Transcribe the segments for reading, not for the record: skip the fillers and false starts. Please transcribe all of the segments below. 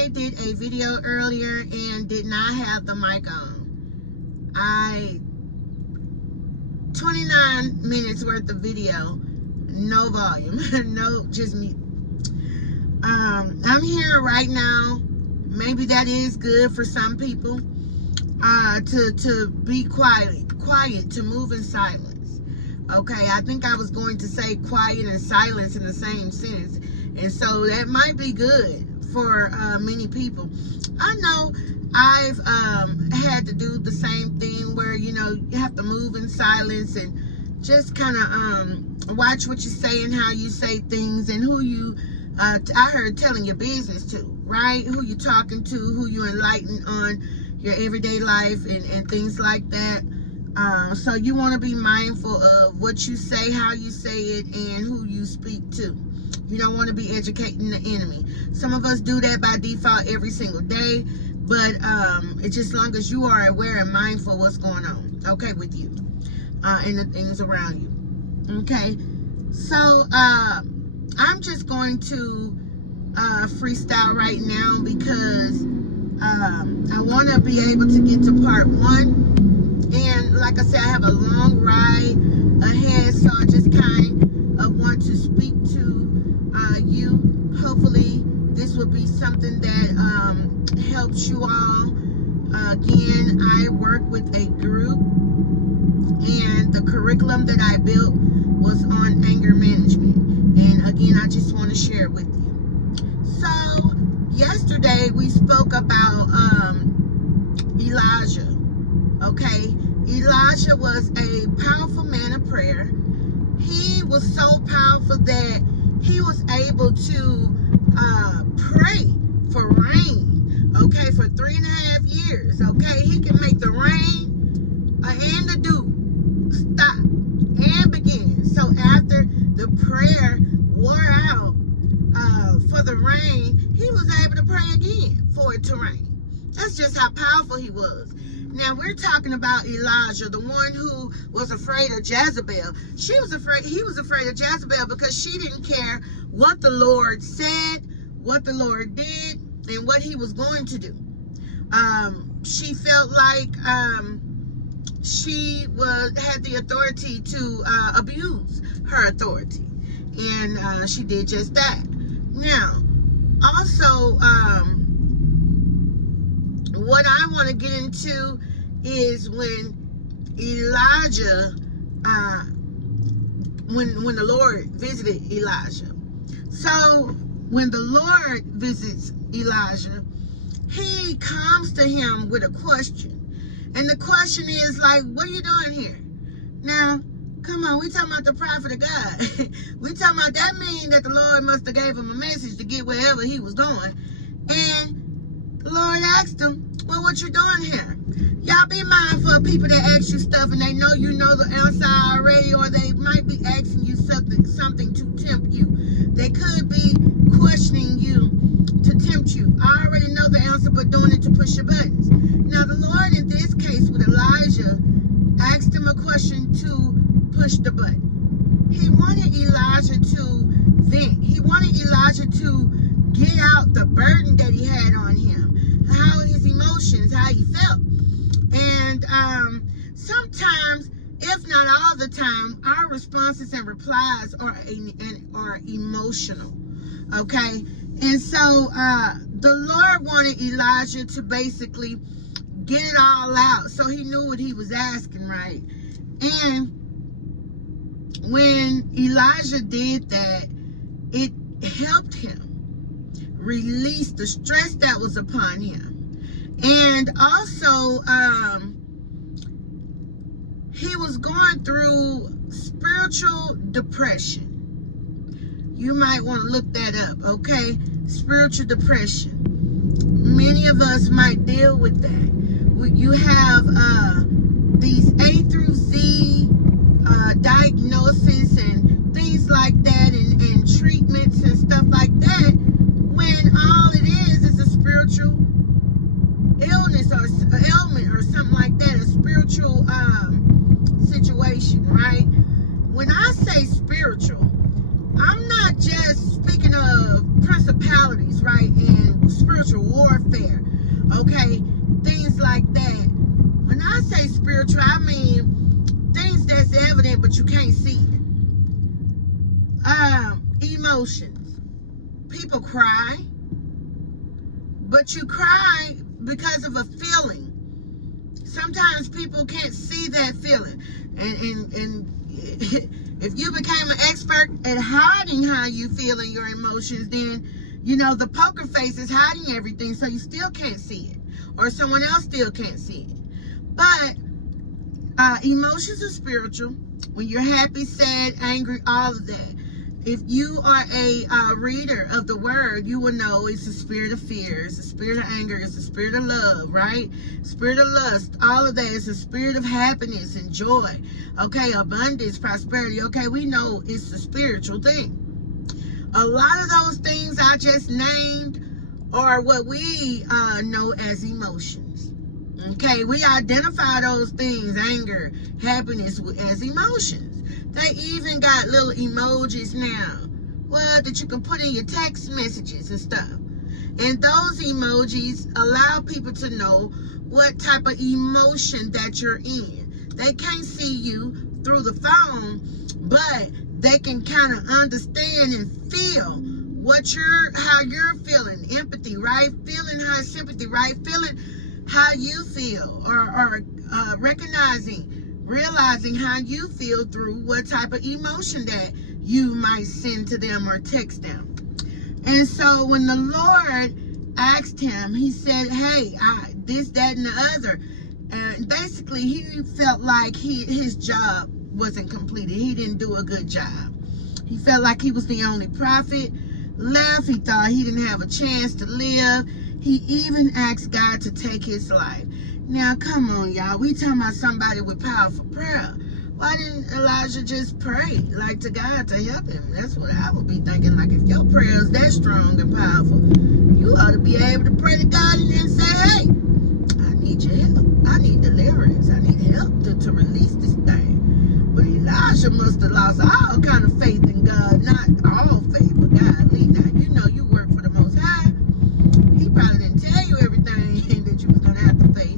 I did a video earlier and did not have the mic on. 29 minutes worth of video, no volume, no, just me. I'm here right now. Maybe that is good for some people, to be quiet, to move in silence. Okay, I think I was going to say quiet and silence in the same sentence, and so that might be good for many people. I know I've had to do the same thing where, you know, you have to move in silence and just kind of watch what you say and how you say things, and who you I heard telling your business to, right? Who you talking to, who you enlighten on your everyday life and things like that. So you want to be mindful of what you say, how you say it, and who you speak to. You don't want to be educating the enemy. Some of us do that by default every single day, but it's just long as you are aware and mindful what's going on, okay, with you and the things around you. Okay, so I'm just going to freestyle right now because I want to be able to get to part 1. And like I said, I have a long ride ahead, so I just kind of want to speak to you. Hopefully this will be something that helps you all. Again, I work with a group, and the curriculum that I built was on anger management. And again, I just want to share it with you. So yesterday we spoke about Elijah. Okay, Elijah was a powerful man of prayer. He was so powerful that he was able to pray for rain, okay, for 3.5 years. Okay, he can make the rain and the dew stop and begin. So after the prayer wore out for the rain, he was able to pray again for it to rain. That's just how powerful he was. Now we're talking about Elijah, the one who was afraid of Jezebel. He was afraid of Jezebel because she didn't care what the Lord said, what the Lord did, and what he was going to do. She felt like she had the authority to abuse her authority, and she did just that. Now, also, what I want to get into is when Elijah, when the Lord visited Elijah. So when the Lord visits Elijah, he comes to him with a question. And the question is like, what are you doing here? Now, come on, we talking about the prophet of God. We talking about that mean that the Lord must have gave him a message to get wherever he was going. And the Lord asked him, well, what you doing here? Y'all be mindful of people that ask you stuff and they know you know the answer already, or they might be asking you something to tempt you. They could be questioning you to tempt you. I already know the answer, but doing it to push your buttons. Now, the Lord, in this case with Elijah, asked him a question to push the button. He wanted Elijah to vent. He wanted Elijah to get out the burden that he had on him, how his emotions, how he felt. And sometimes, if not all the time, our responses and replies are emotional. Okay, and so the Lord wanted Elijah to basically get it all out, so he knew what he was asking, right? And when Elijah did that, it helped him release the stress that was upon him. And also, he was going through spiritual depression. You might want to look that up, okay? Spiritual depression. Many of us might deal with that. You have these A through Z diagnoses and things like that, and treatments and stuff like that, when all it is a spiritual illness or ailment or something like that, a spiritual situation, right? When I say spiritual, I'm not just speaking of principalities, right, and spiritual spiritual warfare. Okay, things like that. When I say spiritual, I mean things that's evident but you can't see it. Emotions. People cry, but you cry because of a feeling. Sometimes people can't see that feeling, and if you became an expert at hiding how you feel and your emotions, then you know the poker face is hiding everything, so you still can't see it, or someone else still can't see it. But emotions are spiritual. When you're happy, sad, angry, all of that. If you are a reader of the word, you will know it's the spirit of fear, it's the spirit of anger, it's the spirit of love, right? Spirit of lust, all of that is the spirit of happiness and joy. Okay, abundance, prosperity. Okay, we know it's the spiritual thing. A lot of those things I just named are what we know as emotions. Okay, we identify those things, anger, happiness, as emotions. They even got little emojis now, that you can put in your text messages and stuff. And those emojis allow people to know what type of emotion that you're in. They can't see you through the phone, but they can kind of understand and feel how you're feeling. Empathy, right? Feeling how sympathy, right? Feeling how you feel, or realizing how you feel through what type of emotion that you might send to them or text them. And so when the Lord asked him, he said, hey, this, that, and the other. And basically he felt like his job wasn't completed. He didn't do a good job. He felt like he was the only prophet left. He thought he didn't have a chance to live. He even asked God to take his life. Now, come on, y'all. We talking about somebody with powerful prayer. Why didn't Elijah just pray, like, to God to help him? That's what I would be thinking. Like, if your prayer is that strong and powerful, you ought to be able to pray to God and then say, hey, I need your help. I need deliverance. I need help to release this thing. But Elijah must have lost all kind of faith in God. Not all faith, but godly. Now, you know you work for the Most High. He probably didn't tell you everything that you was going to have to face.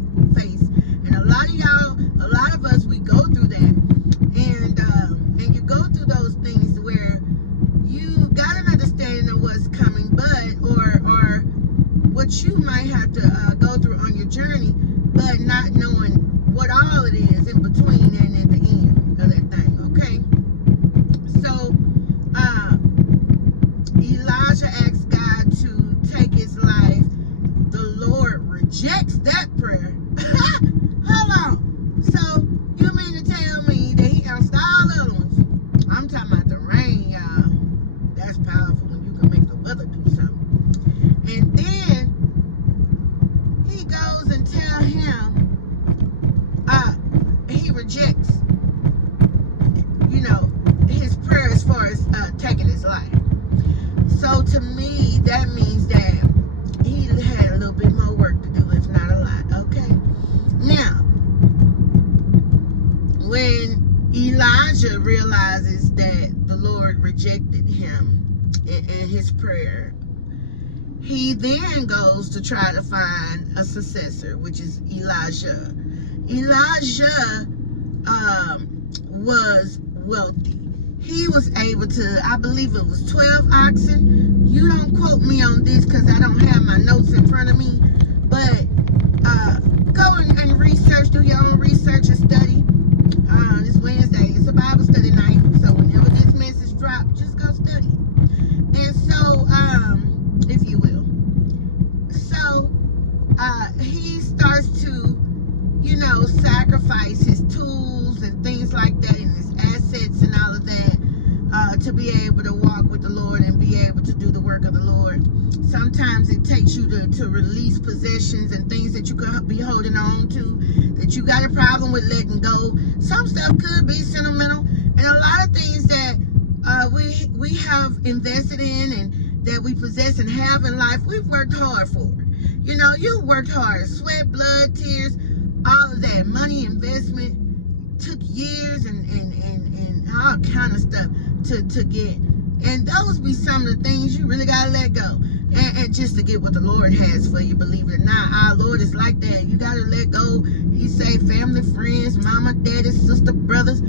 And a lot of y'all, a lot of us, we go through that. And you go through those things where you got an understanding of what's coming, or what you might have to go through on your journey, but not knowing what all it is in between and at the end of that thing, okay? So, Elijah asked God to take his life. The Lord rejects that prayer. Hold on. So, you mean to tell me that he answered all the other ones? I'm talking about the rain, y'all. That's powerful when you can make the weather do something. And then he goes and tell him, he rejects, his prayer as far as taking his life. So to me, that means that he had a little bit more work to do, if not a lot. Okay. Now, when Elijah realizes that the Lord rejected him in his prayer, he then goes to try to find a successor, which is Elijah. Elijah was wealthy. He was able to, I believe it was 12 oxen. You don't quote me on this because I don't have my notes in front of me. But go and research, do your own research and study. This Wednesday, it's a Bible study night. So whenever this message drops, just go study. And so, if you will. So, he starts to, sacrifice his tools and things like that, and his assets and all of that, to be able to walk with the Lord and be able to do the work of the Lord. Sometimes it takes you to release possessions and things that you could be holding on to, that you got a problem with letting go. Some stuff could be sentimental, and a lot of things that we have invested in and that we possess and have in life, we've worked hard for it. You worked hard, sweat, blood, tears, all of that, money, investment, took years and all kind of stuff to get. And those be some of the things you really gotta let go. and just to get what the Lord has for you, believe it or not. Our Lord is like that. You got to let go. He say family, friends, mama, daddy, sister, brothers,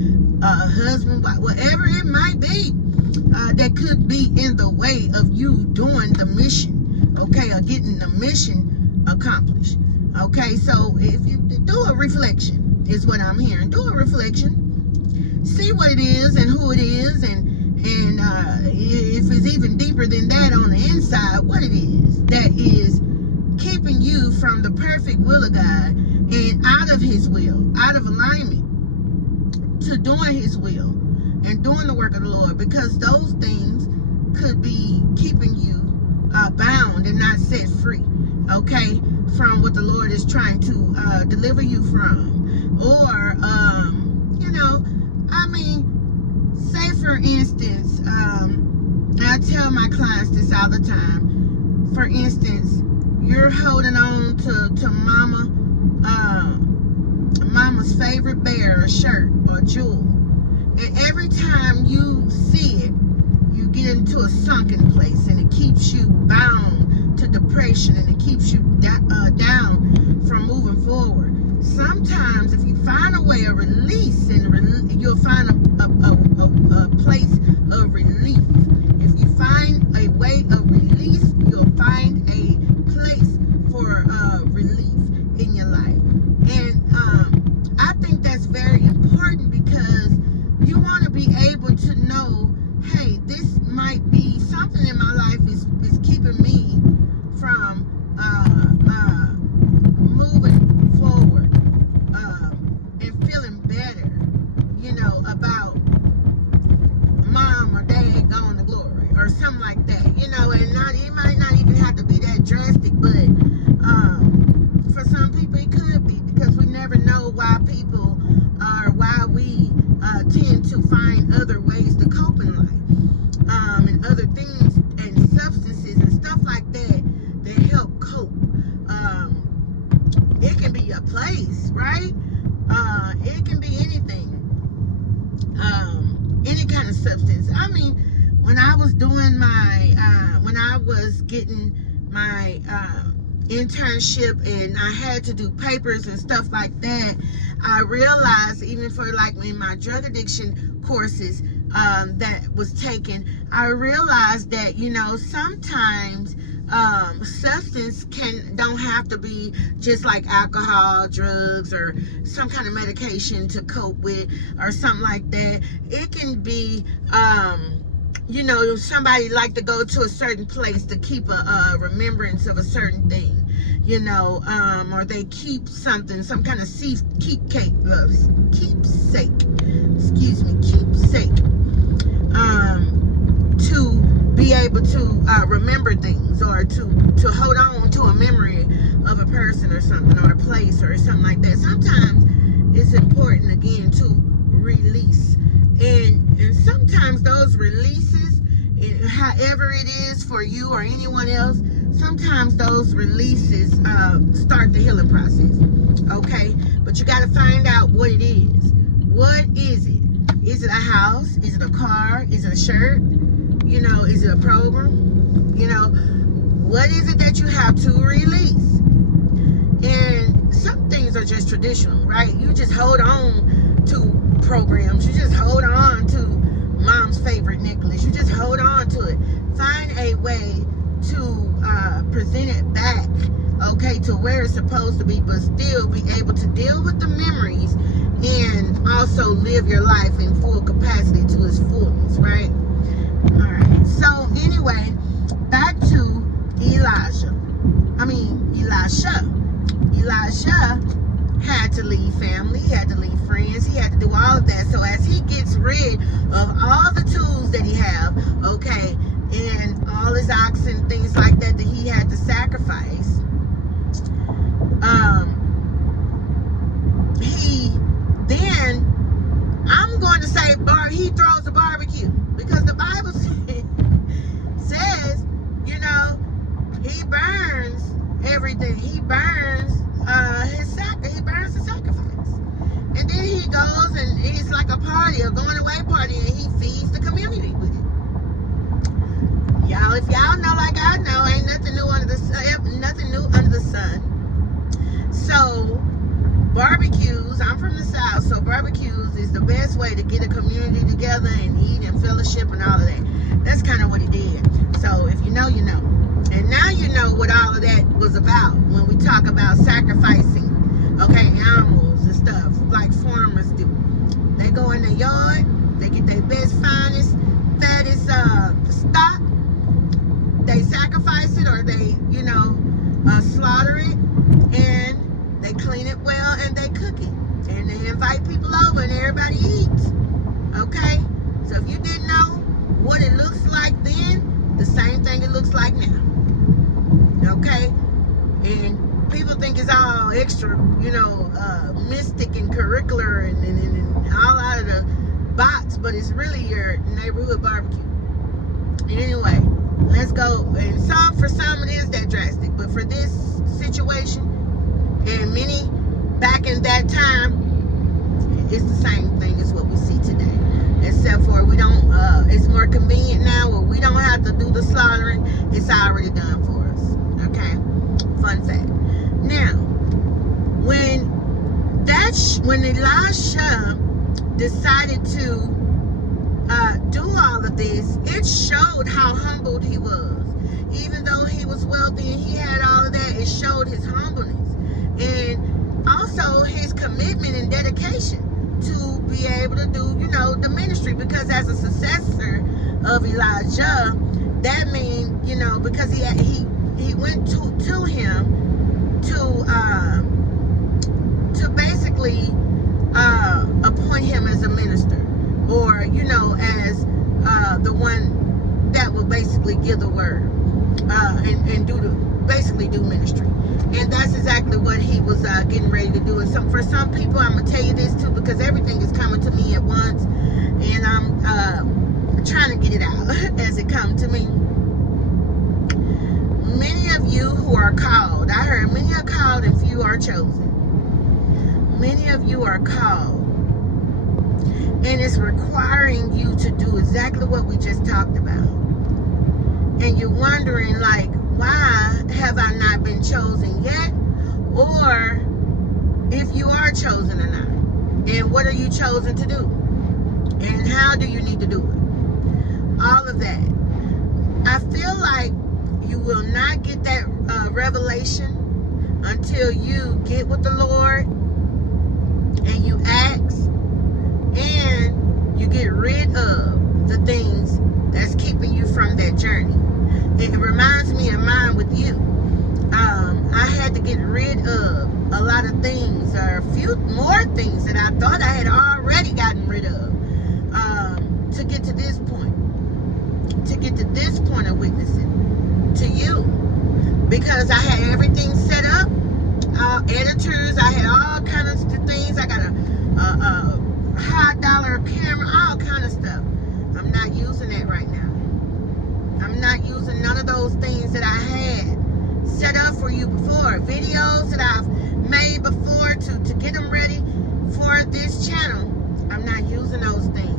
husband, whatever it might be, that could be in the way of you doing the mission, okay, or getting the mission accomplished. Okay, so if you do a reflection, is what I'm hearing. Do a reflection. See what it is and who it is, and if it's even deeper than that on the inside, what it is that is keeping you from the perfect will of God and out of His will, out of alignment to doing His will and doing the work of the Lord, because those things could be keeping you bound and not set free, okay, from what the Lord is trying to deliver you from. Or, you know, I mean, say for instance, I tell my clients this all the time. For instance, you're holding on to mama's favorite bear, or shirt, or jewel, and every time you see it, you get into a sunken place, and it keeps you bound to depression, and it keeps you down from moving forward. Sometimes if you find a way of release, and you'll find a place of relief. If you find a way of release, you'll find a place for relief in your life. And I think that's very important, because you want to be able to know, hey, this might be something in my life is keeping me from moving forward and feeling better, you know, about mom or dad going to glory or something like that, you know. And it might not even have to be that drastic, but for some people it could be, because we never know why people are, why we tend to find other ways to cope in life, and other things and substances and stuff like that that help cope. It can be a place, right? It can be anything, any kind of substance. I mean, when I was doing my, when I was getting my internship and I had to do papers and stuff like that, I realized, even for like in my drug addiction courses that was taken, I realized that, you know, sometimes substance don't have to be just like alcohol, drugs, or some kind of medication to cope with, or something like that. It can be, you know, somebody like to go to a certain place to keep a remembrance of a certain thing, you know, or they keep something, some kind of keepsake, to be able to remember things, or to hold on to a memory of a person or something, or a place or something like that. Sometimes it's important, again, to release, and sometimes those releases, however it is for you or anyone else, sometimes those releases start the healing process, okay? But you got to find out what it is. What is it? Is it a house? Is it a car? Is it a shirt? You know, is it a program? You know, what is it that you have to release? And some things are just traditional, right? You just hold on to programs. You just hold on to mom's favorite necklace. You just hold on to it. Find a way to present it back, okay, to where it's supposed to be, but still be able to deal with the memories and also live your life in full capacity to its fullness, right? All right. So anyway, back to Elisha. Elisha had to leave family, he had to leave friends, he had to do all of that. So as he gets rid of all the tools that he have, okay, and all his oxen, things like that he had to sacrifice, he then, I'm going to say, their yard. They get their best, finest, fattest stock. They sacrifice it, or they, slaughter it, and they clean it well, and they cook it, and they invite people over, and everybody eats. Okay? So if you didn't know what it looks like then, the same thing it looks like now. Okay? And people think it's all extra, mystic and curricular and all out of the box, but it's really your neighborhood barbecue. Anyway, let's go. And for some it is that drastic, but for this situation, and many back in that time, it's the same thing as what we see today. Except for we don't, it's more convenient now where we don't have to do the slaughtering. It's already done for us. Okay? Fun fact. Now, when Elisha decided to do all of this, it showed how humbled he was. Even though he was wealthy and he had all of that, it showed his humbleness. And also his commitment and dedication to be able to do, the ministry. Because as a successor of Elijah, that means, because he went to him to basically appoint him as a minister, or as the one that will basically give the word and basically do ministry. And that's exactly what he was getting ready to do. And for some people, I'm gonna tell you this too, because everything is coming to me at once, and I'm trying to get it out as it comes to me. Many of you who are called, I heard many are called and few are chosen. Many of you are called, and it's requiring you to do exactly what we just talked about. And you're wondering, like, why have I not been chosen yet? Or if you are chosen or not. And what are you chosen to do? And how do you need to do it? All of that. I feel like you will not get that revelation until you get with the Lord and you ask and you get rid of the things that's keeping you from that journey. It reminds me of mine with you. I had to get rid of a lot of things, or a few more things that I thought I had already gotten rid of, to get to this point of witnessing to you. Because I had everything set up, editors, I had all kinds of things. I got a high dollar camera, all kind of stuff. I'm not using that right now. I'm not using none of those things that I had set up for you before. Videos that I've made before to get them ready for this channel. I'm not using those things.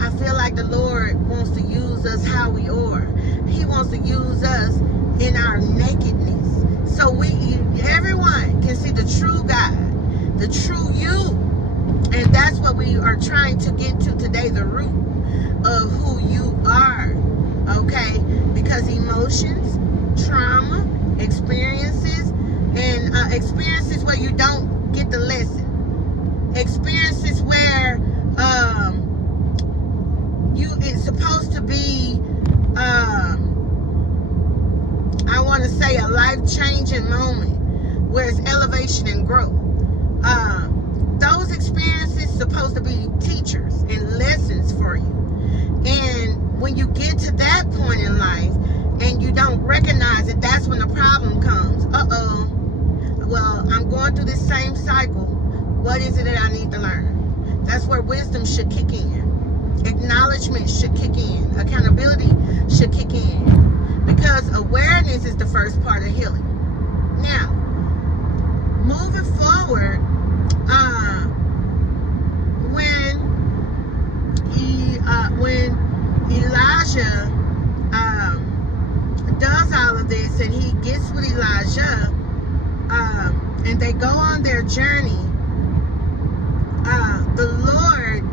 I feel like the Lord wants to use us how we are. He wants to use us in our nakedness. So everyone can see the true God, the true you. And that's what we are trying to get to today, the root of who you are. Okay? Because emotions, trauma, experiences, and experiences where you don't get the lesson. Experiences where it's supposed to be, I want to say, a life-changing moment where it's elevation and growth. Those experiences supposed to be teachers and lessons for you. And when you get to that point in life and you don't recognize it, that's when the problem comes. Well, I'm going through this same cycle. What is it that I need to learn? That's where wisdom should kick in. Acknowledgement should kick in. Accountability should kick in. Because awareness is the first part of healing. Now, moving forward, when Elijah does all of this and he gets with Elijah, and they go on their journey, the Lord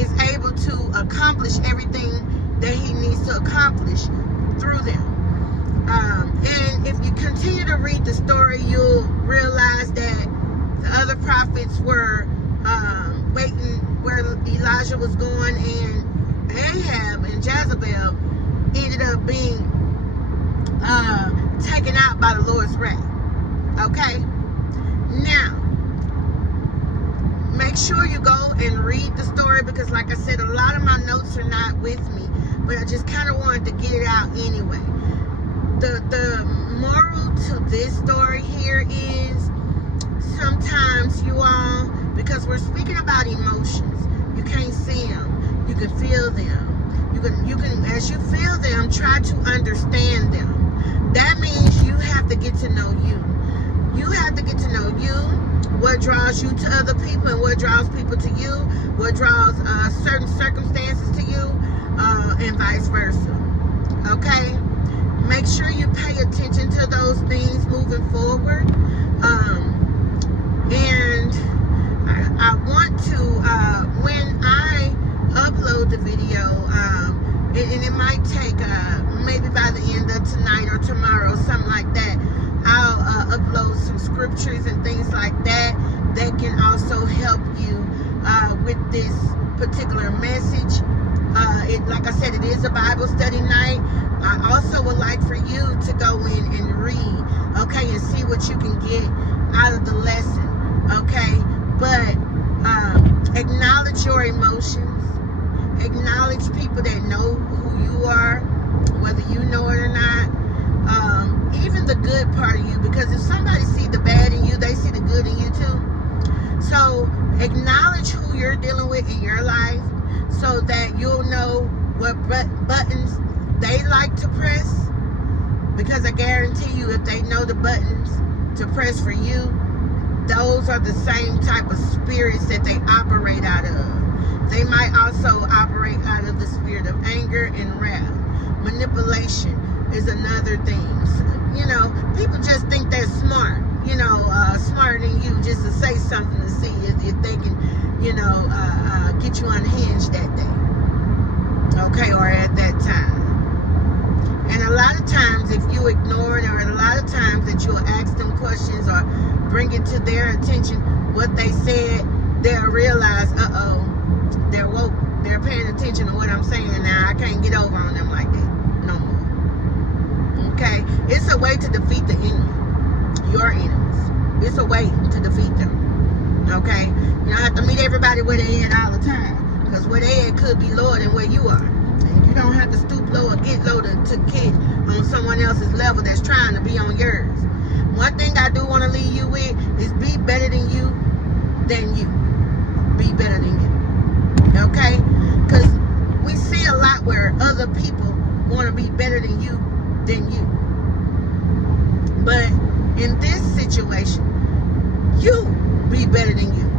is able to accomplish everything that he needs to accomplish through them. And if you continue to read the story, you'll realize that the other prophets were waiting where Elijah was going, and Ahab and Jezebel ended up being taken out by the Lord's wrath. Okay? Now, make sure you go and read the story, because like I said, a lot of my notes are not with me, but I just kind of wanted to get it out anyway. The moral to this story here is, sometimes you all, because we're speaking about emotions, you can't see them, you can feel them. You can as you feel them, try to understand them. That means you have to get to know you. You have to get to know you, what draws you to other people and what draws people to you, what draws certain circumstances to you, and vice versa. Okay? Make sure you pay attention to those things moving forward. And I want to, when I upload the video, and it might take maybe by the end of tonight or tomorrow, something like that, I'll upload some scriptures and things like that that can also help you with this particular message. Like I said, it is a Bible study night. I also would like for you to go in and read, okay, and see what you can get out of the lesson, okay? But acknowledge your emotions. Acknowledge people that know who you are, whether you know it or not. Even the good part of you, because if somebody see the bad in you, they see the good in you too. So acknowledge who you're dealing with in your life, so that you'll know what buttons they like to press. Because I guarantee you, if they know the buttons to press for you, those are the same type of spirits that they operate out of. They might also operate out of the spirit of anger and wrath. Manipulation is another thing. You know, people just think they're smart, you know, smarter than you, just to say something to see if they can, you know, get you unhinged that day, okay, or at that time. And a lot of times, if you ignore it, or a lot of times that you'll ask them questions or bring it to their attention what they said, they'll realize, they're woke, they're paying attention to what I'm saying now. I can't get over on them like that no more. Okay? It's a way to defeat the enemy, your enemies. It's a way to defeat them. Okay? You don't have to meet everybody where they at all the time, because where they at could be lower than where you are. And you don't have to stoop low or get low to get on someone else's level that's trying to be on yours. One thing I do want to leave you with is be better than you. Be better than you. Okay? Because we see a lot where other people want to be better than you. But in this situation, you be better than you.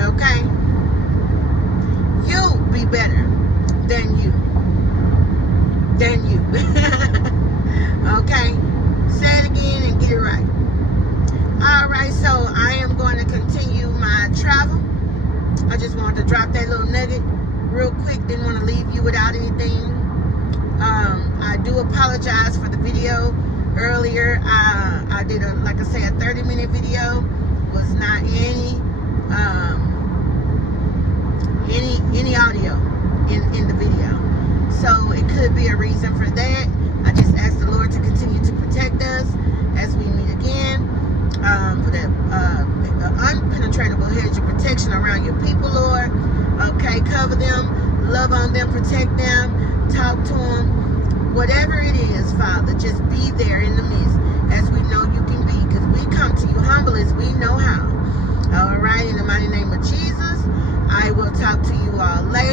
Okay? You be better than you. Okay? Say it again and get it right. Alright, so I am going to continue my travel. I just wanted to drop that little nugget real quick. Didn't want to leave you without anything. I do apologize for the video earlier. I did a 30-minute video. Was not any audio in the video. So it could be a reason for that. I just ask the Lord to continue to protect us as we meet again. Put an unpenetratable hedge of protection around your people, Lord. Okay, cover them, love on them, protect them, talk to them. Whatever it is, Father, just be there in the midst, as we know you can be, because we come to you humble as we know how. All right, in the mighty name of Jesus, I will talk to you all later.